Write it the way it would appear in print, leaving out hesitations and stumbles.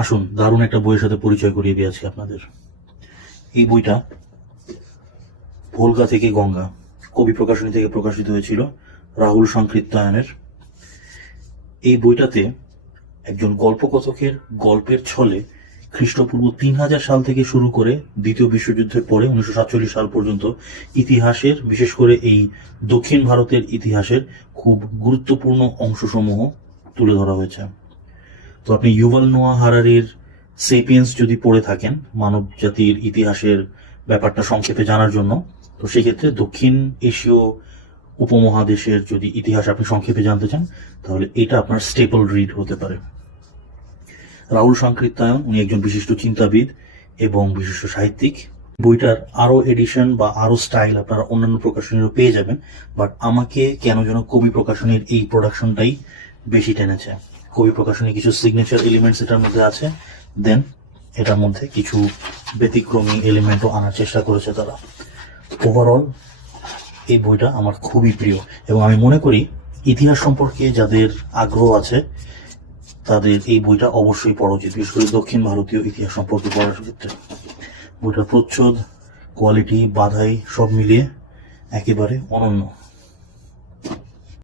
আসুন দারুণ একটা বইয়ের সাথে পরিচয় করিয়ে দিয়েছি আপনাদের। এই বইটা ভোলগা থেকে গঙ্গা কবি প্রকাশনী থেকে প্রকাশিত হয়েছিল, রাহুল সংকৃত্তায়নের। এই বইটাতে একজন গল্পকথকের গল্পের ছলে খ্রিস্টপূর্ব 3000 সাল থেকে শুরু করে দ্বিতীয় বিশ্বযুদ্ধের পরে 1947 সাল পর্যন্ত ইতিহাসের, বিশেষ করে এই দক্ষিণ ভারতের ইতিহাসের খুব গুরুত্বপূর্ণ অংশসমূহ তুলে ধরা হয়েছে। তো আপনি ইউভাল নোয়া হারারির সেপিয়েন্স যদি পড়ে থাকেন, মানব জাতির ইতিহাসের ব্যাপারটা সংক্ষেপে জানার জন্য, তো সেক্ষেত্রে দক্ষিণ এশীয় উপমহাদেশের যদি ইতিহাস আপনি সংক্ষেপে জানতে চান, তাহলে এটা আপনার স্টেপল রিড হতে পারে। রাহুল সংকৃত্তায়ন, উনি একজন বিশিষ্ট চিন্তাবিদ এবং বিশিষ্ট সাহিত্যিক। বইটার আরো এডিশন বা আরো স্টাইল আপনারা অন্যান্য প্রকাশনীরও পেয়ে যাবেন, বাট আমাকে কেন যেন কবি প্রকাশনীর এই প্রোডাকশনটাই বেশি টেনেছে। কবি প্রকাশনীর কিছু সিগনেচার এলিমেন্টস এটার মধ্যে আছে, দেন এটার মধ্যে কিছু ব্যতিক্রমী এলিমেন্টও আনার চেষ্টা করেছে তারা। ওভারঅল এই বইটা আমার খুবই প্রিয় এবং আমি মনে করি ইতিহাস সম্পর্কে যাদের আগ্রহ আছে তাদের এই বইটা অবশ্যই পড়া উচিত, বিশেষ করে দক্ষিণ ভারতীয় ইতিহাস সম্পর্কে পড়ার ক্ষেত্রে। বইটার প্রচ্ছদ, কোয়ালিটি, বাধাই সব মিলিয়ে একেবারে অনন্য।